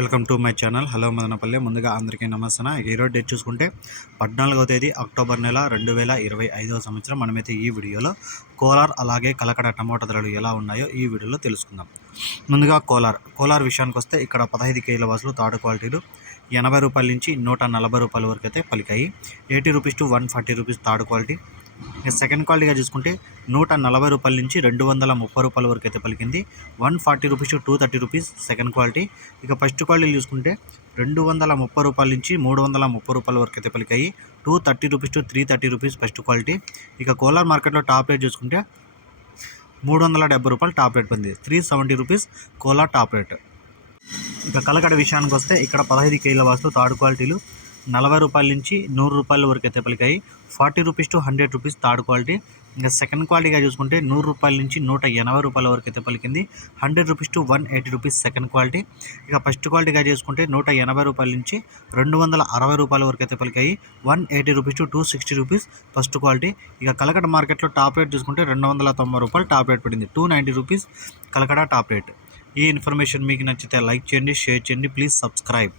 Welcome to my channel. Hello Madanapalle. ముందుగా అందరికీ నమస్తే ఈరోజు డేట్ చూసుకుంటే పద్నాలుగవ తేదీ అక్టోబర్ నెల రెండు వేల ఇరవై ఐదవ సంవత్సరం. మనమైతే ఈ వీడియోలో కోలార్ అలాగే కలకడ టమోటా ధరలు ఎలా ఉన్నాయో ఈ వీడియోలో తెలుసుకుందాం. ముందుగా కోలార్. కోలార్ విషయానికి వస్తే ఇక్కడ పదహైదు కేజీల బస్సులు థర్డ్ క్వాలిటీలు ఎనభై రూపాయల నుంచి నూట నలభై రూపాయల వరకు అయితే పలికాయి. Eighty rupees to one forty rupees third quality. ఇక సెకండ్ క్వాలిటీగా చూసుకుంటే నూట నలభై రూపాయల నుంచి రెండు వందల ముప్పై రూపాయల వరకు అయితే పలికింది. One forty rupees to two thirty rupees second quality ఇక ఫస్ట్ క్వాలిటీ చూసుకుంటే రెండు వందల ముప్పై రూపాయల నుంచి మూడు వందల ముప్పై రూపాయల వరకు అయితే పలికాయి. Two thirty rupees to three thirty rupees first quality ఇక కోలార్ మార్కెట్లో టాప్ రేట్ చూసుకుంటే మూడు వందల డెబ్బై రూపాయలు టాప్ రేట్ పొంది three seventy rupees Kolar top rate ఇక కలకడ విషయానికి వస్తే ఇక్కడ పదహైదు కేజీల వస్తువు థర్డ్ క్వాలిటీలు నలభై రూపాయల నుంచి నూరు రూపాయల వరకు అయితే పలికాయి. Forty rupees to hundred rupees third quality. ఇంకా సెకండ్ క్వాలిటీగా చూసుకుంటే నూరు రూపాయల నుంచి నూట ఎనభై రూపాయల వరకు అయితే పలికింది. Hundred rupees to one eighty rupees second quality. ఇక ఫస్ట్ క్వాలిటీగా చూసుకుంటే నూట ఎనభై రూపాయల నుంచి రెండు వందల అరవై రూపాయల వరకు అయితే పలికాయి. One eighty rupees to two sixty rupees first quality. ఇక కలకడ మార్కెట్లో టాప్ రేట్ చూసుకుంటే రెండు వందల తొంభై రూపాయలు టాప్ రేట్ పడింది. Two ninety rupees Kalakada top rate. ఈ ఇన్ఫర్మేషన్ మీకు నచ్చితే లైక్ చేయండి షేర్ చేయండి. Please subscribe.